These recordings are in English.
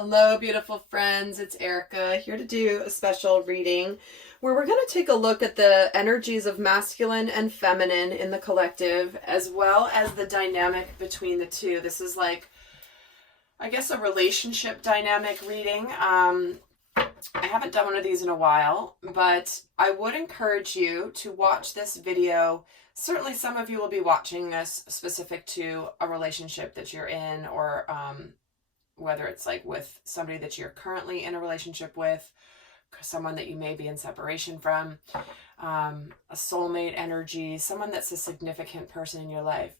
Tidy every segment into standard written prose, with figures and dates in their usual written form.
Hello, beautiful friends. It's Erika here to do a special reading where we're going to take a look at the energies of masculine and feminine in the collective, as well as the dynamic between the two. This is like, I guess, a relationship dynamic reading. I haven't done one of these in a while, but I would encourage you to watch this video. Certainly some of you will be watching this specific to a relationship that you're in, or whether it's like with somebody that you're currently in a relationship with, someone that you may be in separation from, a soulmate energy, someone that's a significant person in your life.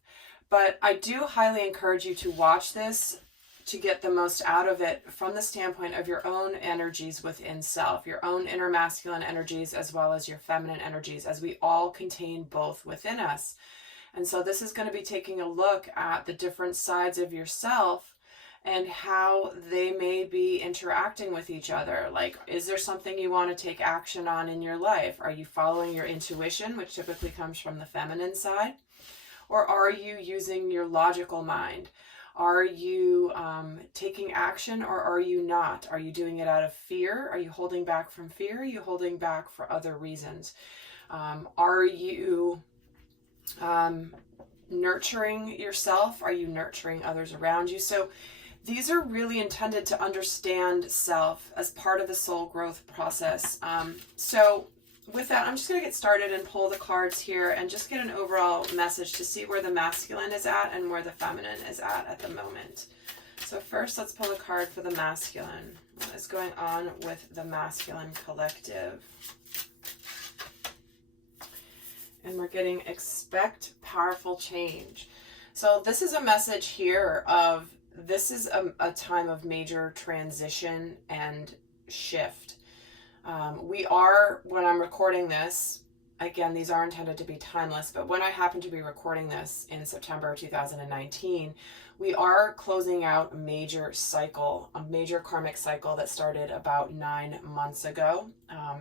But I do highly encourage you to watch this to get the most out of it from the standpoint of your own energies within self, your own inner masculine energies, as well as your feminine energies, as we all contain both within us. And so this is going to be taking a look at the different sides of yourself and how they may be interacting with each other. Like, is there something you want to take action on in your life? Are you following your intuition, which typically comes from the feminine side? Or are you using your logical mind? Are you taking action, or are you not? Are you doing it out of fear? Are you holding back from fear? Are you holding back for other reasons? Are you nurturing yourself? Are you nurturing others around you? So these are really intended to understand self as part of the soul growth process. So with that, I'm just going to get started and pull the cards here and just get an overall message to see where the masculine is at and where the feminine is at the moment. So first, let's pull a card for the masculine. What is going on with the masculine collective? And we're getting expect powerful change. So this is a message here of this is a time of major transition and shift. We are, when I'm recording this, again, these are intended to be timeless, but when I happen to be recording this in September 2019, we are closing out a major cycle, a major karmic cycle that started about 9 months ago,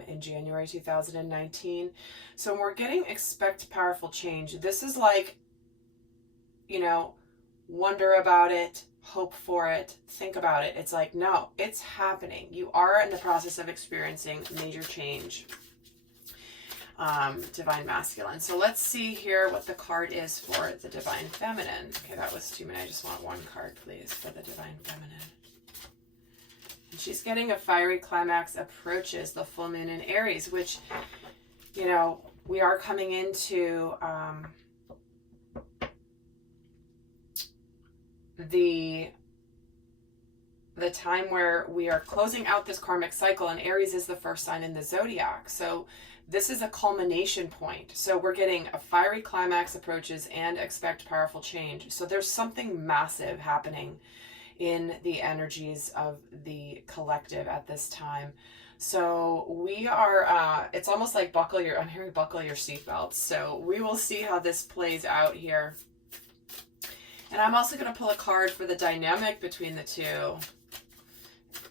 in January 2019. So when we're getting expect powerful change, this is like, wonder about it, hope for it, think about it. It's like, no, it's happening. You are in the process of experiencing major change. Divine masculine. So let's see here what the card is for the divine feminine. Okay, that was too many. I just want one card, please, for the divine feminine. And she's getting a fiery climax approaches the full moon in Aries, which, we are coming into the time where we are closing out this karmic cycle, and Aries is the first sign in the zodiac. So this is a culmination point. So we're getting a fiery climax approaches and expect powerful change. So there's something massive happening in the energies of the collective at this time. So we are, it's almost like I'm hearing buckle your seatbelts. So we will see how this plays out here. And I'm also going to pull a card for the dynamic between the two.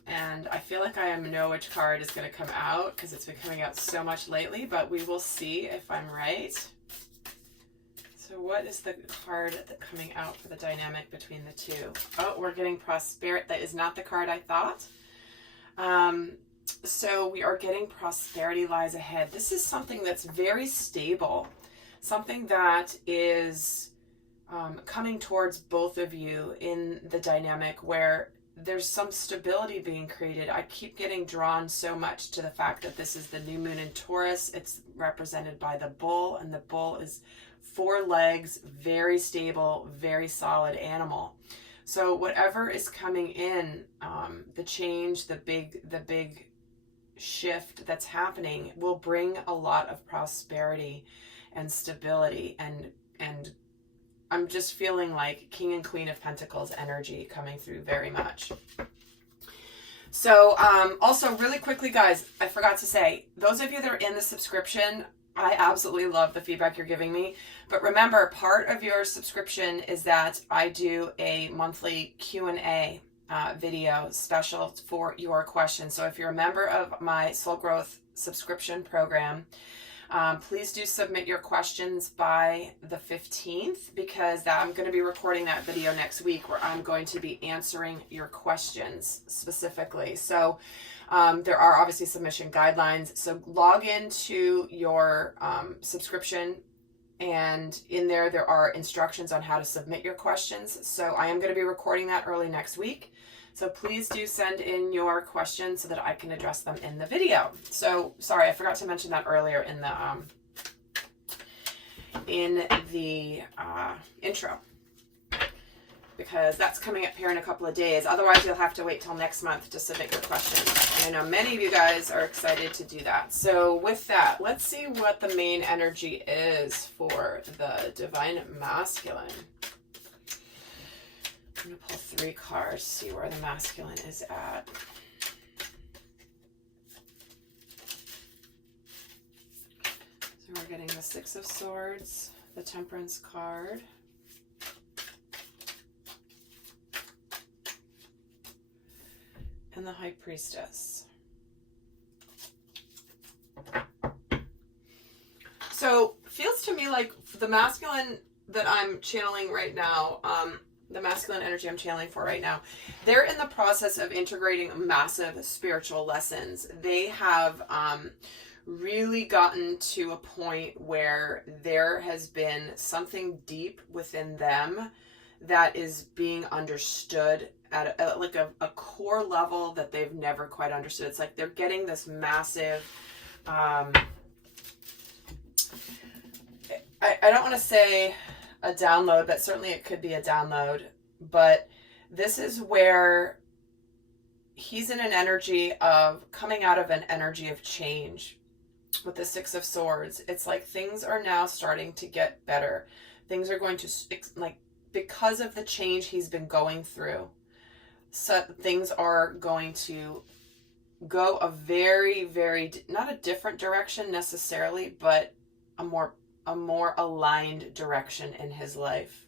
And I feel like I know which card is going to come out because it's been coming out so much lately, but we will see if I'm right. So what is the card coming out for the dynamic between the two? Oh, we're getting prosperity. That is not the card I thought. So we are getting prosperity lies ahead. This is something that's very stable, something that is coming towards both of you in the dynamic where there's some stability being created. I keep getting drawn so much to the fact that this is the new moon in Taurus. It's represented by the bull, and the bull is 4 legs, very stable, very solid animal. So whatever is coming in, the change, the big shift that's happening will bring a lot of prosperity and stability, and I'm just feeling like King and Queen of Pentacles energy coming through very much. So also really quickly, guys, I forgot to say, those of you that are in the subscription, I absolutely love the feedback you're giving me. But remember, part of your subscription is that I do a monthly Q&A video special for your questions. So if you're a member of my Soul Growth subscription program, Please do submit your questions by the 15th, because I'm going to be recording that video next week where I'm going to be answering your questions specifically. So there are obviously submission guidelines. So log into your subscription, and in there are instructions on how to submit your questions. So I am going to be recording that early next week. So please do send in your questions so that I can address them in the video. So sorry, I forgot to mention that earlier in the intro, because that's coming up here in a couple of days. Otherwise, you'll have to wait till next month to submit your questions. And I know many of you guys are excited to do that. So with that, let's see what the main energy is for the Divine Masculine. I'm going to pull 3 cards, see where the masculine is at. So we're getting the 6 of Swords, the Temperance card, and the High Priestess. So feels to me like the masculine that I'm channeling right now, the masculine energy I'm channeling for right now, they're in the process of integrating massive spiritual lessons. They have really gotten to a point where there has been something deep within them that is being understood at a core level that they've never quite understood. It's like they're getting this massive, I don't want to say a download, but certainly it could be a download. But this is where he's in an energy of coming out of an energy of change with the 6 of Swords. It's like things are now starting to get better. Things are going to, like, because of the change he's been going through, so things are going to go a very, very, not a different direction necessarily, but a more aligned direction in his life.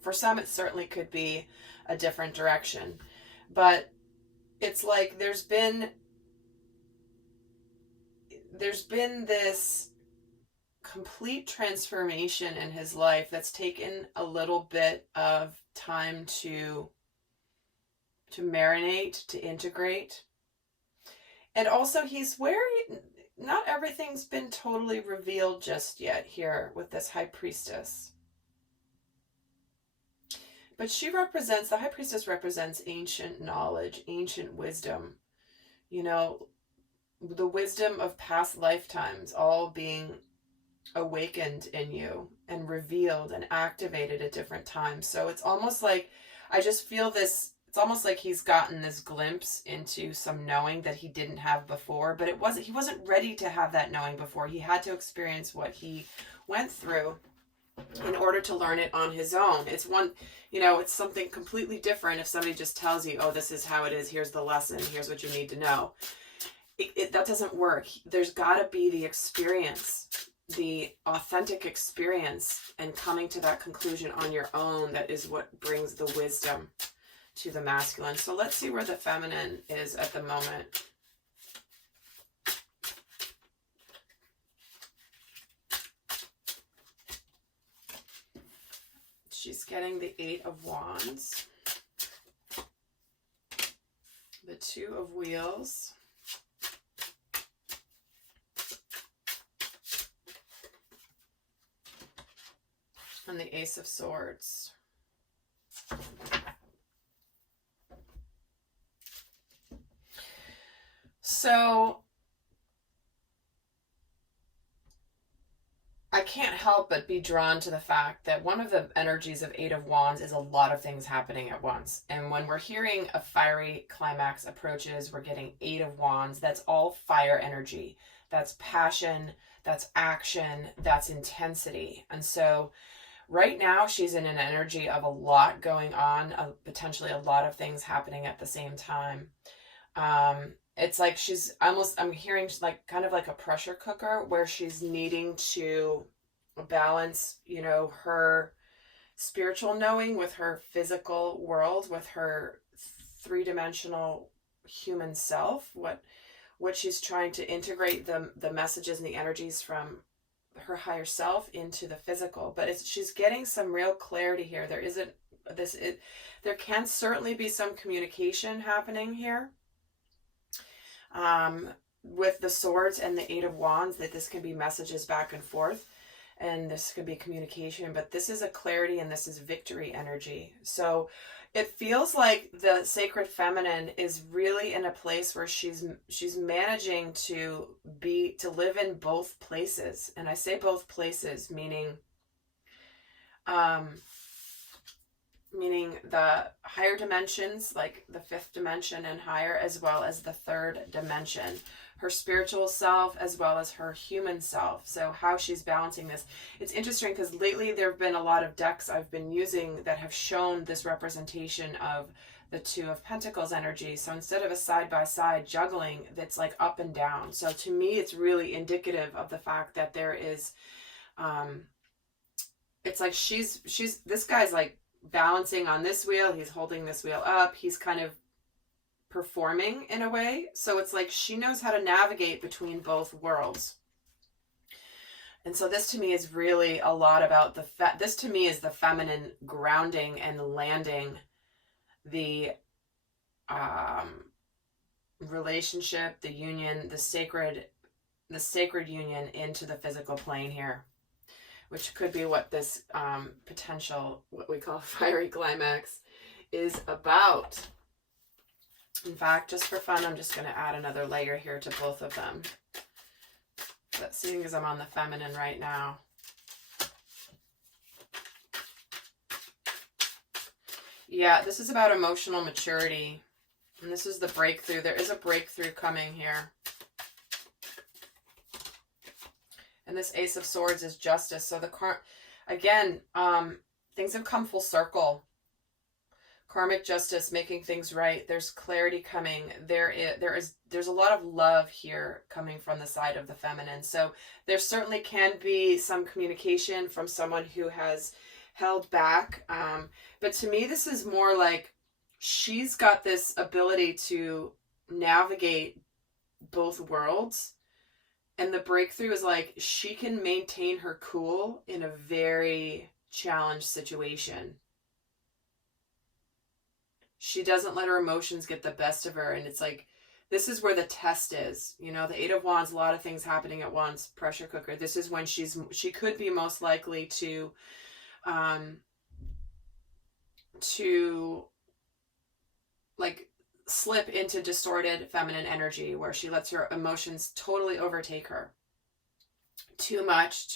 For some, it certainly could be a different direction, but it's like there's been this complete transformation in his life that's taken a little bit of time to marinate, to integrate. And also he's not everything's been totally revealed just yet here with this High Priestess. But the High Priestess represents ancient knowledge, ancient wisdom. You know, the wisdom of past lifetimes all being awakened in you and revealed and activated at different times. So it's almost like, I just feel this, it's almost like he's gotten this glimpse into some knowing that he didn't have before, but he wasn't ready to have that knowing before. He had to experience what he went through in order to learn it on his own. It's something completely different if somebody just tells you, oh, this is how it is, here's the lesson, here's what you need to know. That doesn't work. There's got to be the experience, the authentic experience, and coming to that conclusion on your own. That is what brings the wisdom to the masculine. So let's see where the feminine is at the moment. She's getting the 8 of Wands, the 2 of Wheels, and the Ace of Swords. So I can't help but be drawn to the fact that one of the energies of 8 of Wands is a lot of things happening at once. And when we're hearing a fiery climax approaches, we're getting 8 of Wands. That's all fire energy. That's passion. That's action. That's intensity. And so right now she's in an energy of a lot going on, potentially a lot of things happening at the same time. It's like I'm hearing like kind of like a pressure cooker where she's needing to balance, her spiritual knowing with her physical world, with her 3-dimensional human self, what what she's trying to integrate the messages and the energies from her higher self into the physical. But she's getting some real clarity here. There isn't there can certainly be some communication happening here. With the swords and the 8 of wands, that this can be messages back and forth, and this could be communication, but this is a clarity and this is victory energy. So it feels like the sacred feminine is really in a place where she's managing to live in both places. And I say both places, meaning the higher dimensions, like the 5th dimension and higher, as well as the 3rd dimension, her spiritual self as well as her human self. So how she's balancing this. It's interesting because lately there have been a lot of decks I've been using that have shown this representation of the 2 of Pentacles energy. So instead of a side-by-side juggling, that's like up and down. So to me, it's really indicative of the fact that there is, it's like this guy's like balancing on this wheel, he's holding this wheel up, he's kind of performing in a way. So it's like she knows how to navigate between both worlds. And so this to me is really a lot about this to me is the feminine grounding and landing the relationship, the union, the sacred union into the physical plane here, which could be what this potential, what we call fiery climax, is about. In fact, just for fun, I'm just going to add another layer here to both of them. But seeing as I'm on the feminine right now. Yeah, this is about emotional maturity. And this is the breakthrough. There is a breakthrough coming here. And this Ace of Swords is justice. So again, things have come full circle. Karmic justice, making things right. There's clarity coming. There's a lot of love here coming from the side of the feminine. So there certainly can be some communication from someone who has held back. But to me, this is more like she's got this ability to navigate both worlds. And the breakthrough is like she can maintain her cool in a very challenged situation. She doesn't let her emotions get the best of her. And it's like, this is where the test is. You know, the 8 of wands, a lot of things happening at once, pressure cooker. This is when she could be most likely to like slip into distorted feminine energy where she lets her emotions totally overtake her. Too much.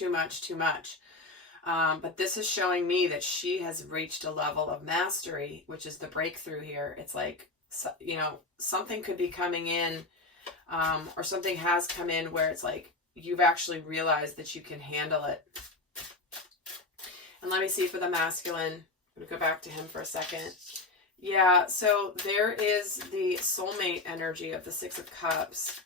But this is showing me that she has reached a level of mastery, which is the breakthrough here. It's like, you know, something could be coming in, or something has come in where it's like, you've actually realized that you can handle it. And let me see for the masculine. I'm going to go back to him for a second. Yeah, so there is the soulmate energy of the 6 of Cups.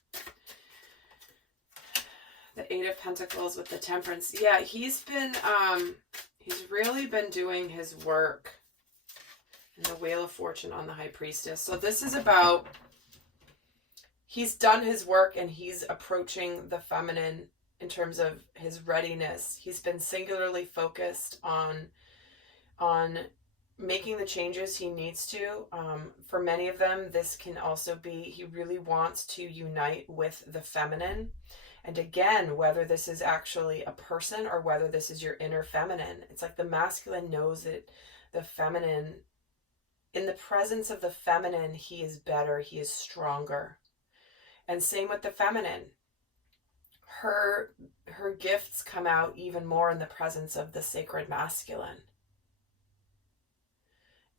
The 8 of Pentacles with the Temperance. Yeah, he's really been doing his work. And the Wheel of Fortune on the High Priestess. So this is about, he's done his work and he's approaching the feminine in terms of his readiness. He's been singularly focused on making the changes he needs to. For many of them, this can also be, he really wants to unite with the feminine. And again, whether this is actually a person or whether this is your inner feminine, it's like the masculine knows that the feminine, in the presence of the feminine, he is better, he is stronger. And same with the feminine. Her gifts come out even more in the presence of the sacred masculine.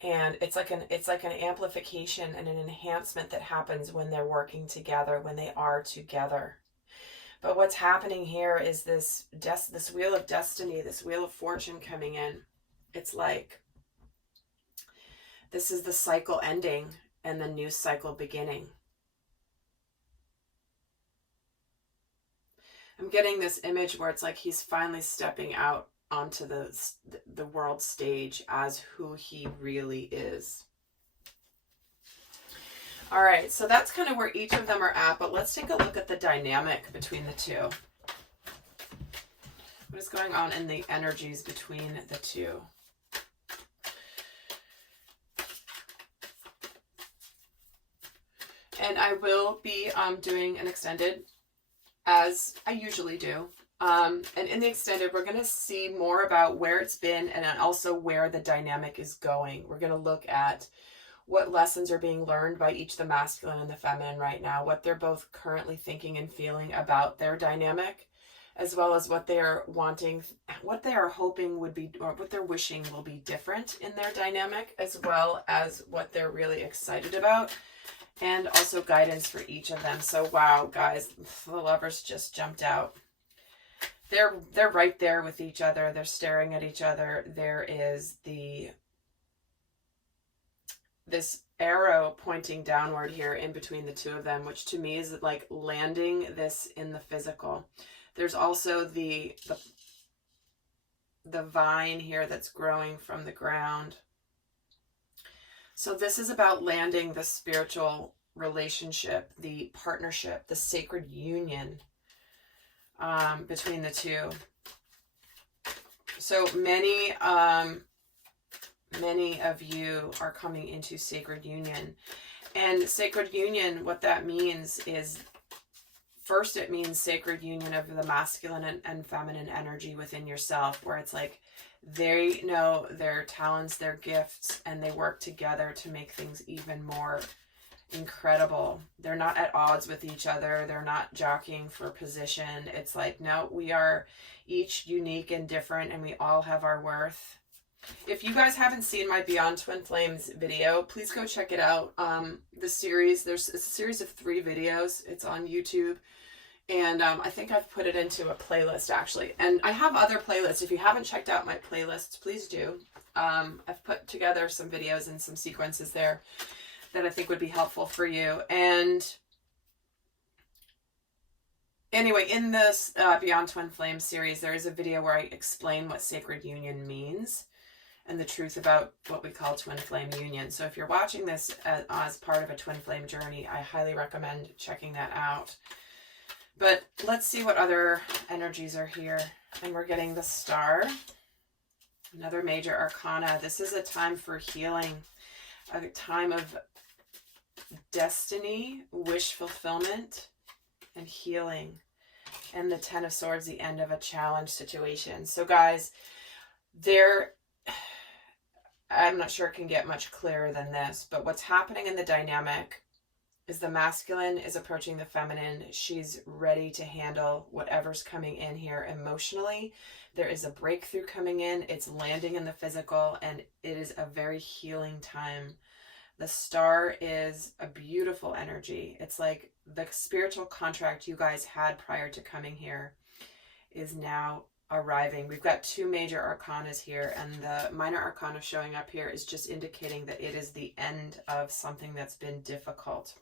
And it's like an amplification and an enhancement that happens when they're working together, when they are together. But what's happening here is this Wheel of Destiny, this Wheel of Fortune coming in. It's like this is the cycle ending and the new cycle beginning. I'm getting this image where it's like he's finally stepping out onto the world stage as who he really is. All right, so that's kind of where each of them are at, but let's take a look at the dynamic between the two. What is going on in the energies between the two? And I will be doing an extended, as I usually do. And in the extended, we're going to see more about where it's been and also where the dynamic is going. We're going to look at what lessons are being learned by each the masculine and the feminine right now, what they're both currently thinking and feeling about their dynamic, as well as what they are wanting, what they are hoping would be, or what they're wishing will be different in their dynamic, as well as what they're really excited about, and also guidance for each of them. So wow, guys, the lovers just jumped out. They're right there with each other. They're staring at each other. There is this arrow pointing downward here in between the two of them, which to me is like landing this in the physical. There's also the vine here that's growing from the ground. So this is about landing the spiritual relationship, the partnership, the sacred union between the two. So many of you are coming into sacred union. And sacred union, what that means is, first it means sacred union of the masculine and feminine energy within yourself, where it's like they know their talents, their gifts, and they work together to make things even more incredible. They're not at odds with each other. They're not jockeying for position. It's like, no, we are each unique and different, and we all have our worth. If you guys haven't seen my Beyond Twin Flames video, please go check it out. The series, it's a series of 3 videos. It's on YouTube. And I think I've put it into a playlist, actually. And I have other playlists. If you haven't checked out my playlists, please do. I've put together some videos and some sequences there that I think would be helpful for you. And anyway, in this Beyond Twin Flames series, there is a video where I explain what sacred union means and the truth about what we call twin flame union. So if you're watching this as part of a twin flame journey, I highly recommend checking that out. But let's see what other energies are here. And we're getting the Star, another major arcana. This is a time for healing, a time of destiny, wish fulfillment, and healing. And the 10 of Swords, the end of a challenge situation. So guys, I'm not sure it can get much clearer than this, but what's happening in the dynamic is the masculine is approaching the feminine. She's ready to handle whatever's coming in here emotionally. There is a breakthrough coming in. It's landing in the physical, and it is a very healing time. The Star is a beautiful energy. It's like the spiritual contract you guys had prior to coming here is now arriving. We've got 2 major arcanas here, and the minor arcana showing up here is just indicating that it is the end of something that's been difficult.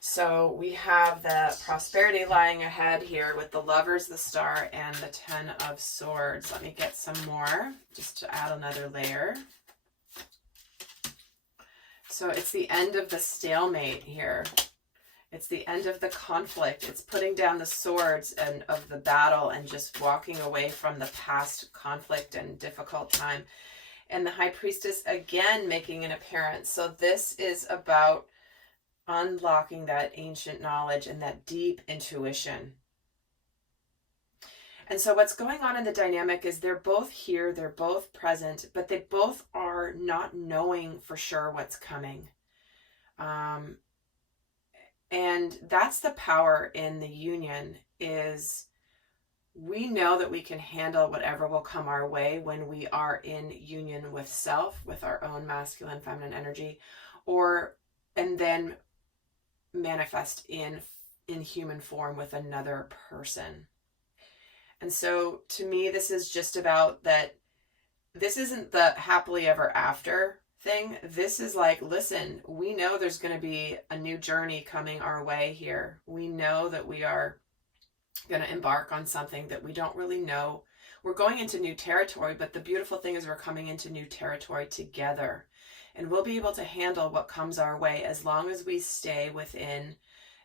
So we have the prosperity lying ahead here with the Lovers, the Star, and the 10 of Swords. Let me get some more just to add another layer. So it's the end of the stalemate here. It's the end of the conflict. It's putting down the swords and of the battle and just walking away from the past conflict and difficult time. And the High Priestess again making an appearance. So this is about unlocking that ancient knowledge and that deep intuition. And so what's going on in the dynamic is they're both here, they're both present, but they both are not knowing for sure what's coming. And that's the power in the union, is we know that we can handle whatever will come our way when we are in union with self, with our own masculine, feminine energy, and then manifest in human form with another person. And so to me, this is just about that. This isn't the happily ever after thing. This is like, listen, we know there's going to be a new journey coming our way here. We know that we are going to embark on something that we don't really know. We're going into new territory, but the beautiful thing is we're coming into new territory together. and we'll be able to handle what comes our way as long as we stay within,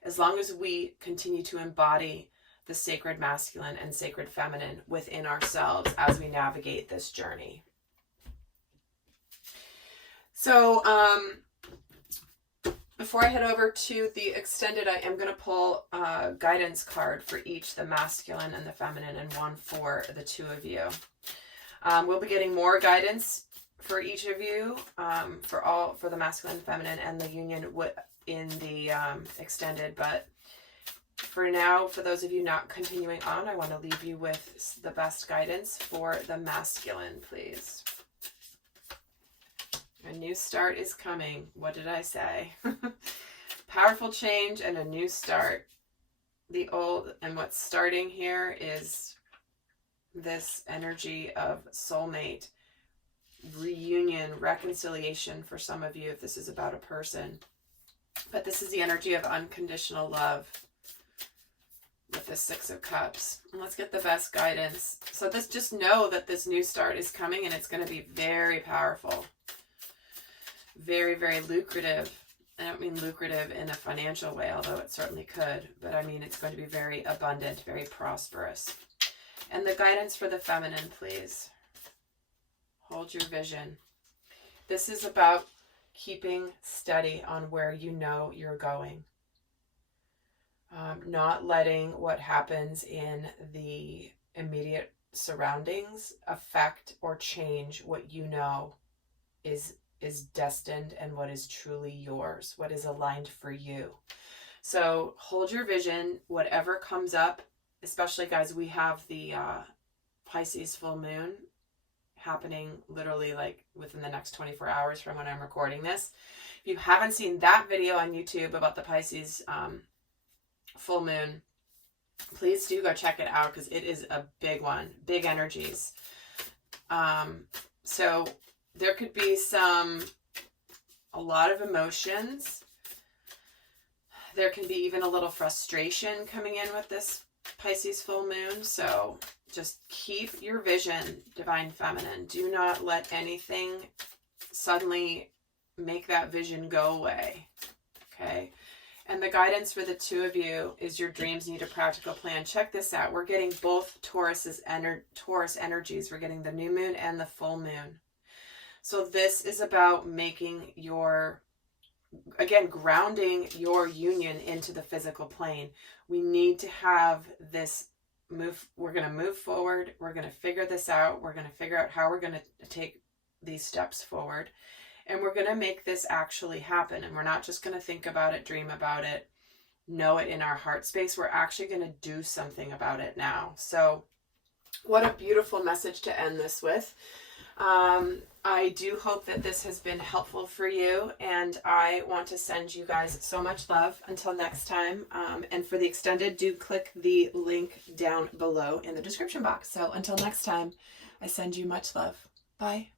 as long as we continue to embody the sacred masculine and sacred feminine within ourselves as we navigate this journey. So before I head over to the extended, I am going to pull a guidance card for each, the masculine and the feminine, and one for the two of you. We'll be getting more guidance for each of you, for the masculine and feminine and the union in the extended, but for now, for those of you not continuing on, I want to leave you with the best guidance for the masculine, please. A new start is coming. What did I say? Powerful change and a new start. The old, and what's starting here is this energy of soulmate, reunion, reconciliation for some of you if this is about a person. But this is the energy of unconditional love with the Six of Cups. And let's get the best guidance. So just know that this new start is coming, and it's going to be very powerful. Very, very lucrative. I don't mean lucrative in a financial way, although it certainly could, but I mean it's going to be very abundant, very prosperous. And the guidance for the feminine, please. Hold your vision. This is about keeping steady on where you know you're going. Not letting what happens in the immediate surroundings affect or change what you know is destined and what is truly yours, what is aligned for you. So hold your vision, whatever comes up, especially guys, we have the Pisces full moon happening literally like within the next 24 hours from when I'm recording this. If you haven't seen that video on YouTube about the Pisces full moon, please do go check it out because it is a big one, big energies. So there could be a lot of emotions. There can be even a little frustration coming in with this Pisces full moon. So just keep your vision, divine feminine. Do not let anything suddenly make that vision go away. Okay. And the guidance for the two of you is your dreams need a practical plan. Check this out. We're getting both Taurus energies. We're getting the new moon and the full moon. So this is about making grounding your union into the physical plane. We need to have this move. We're going to move forward. We're going to figure this out. We're going to figure out how we're going to take these steps forward. And we're going to make this actually happen. And we're not just going to think about it, dream about it, know it in our heart space. We're actually going to do something about it now. So what a beautiful message to end this with. I do hope that this has been helpful for you, and I want to send you guys so much love until next time. And for the extended, do click the link down below in the description box. So until next time, I send you much love. Bye.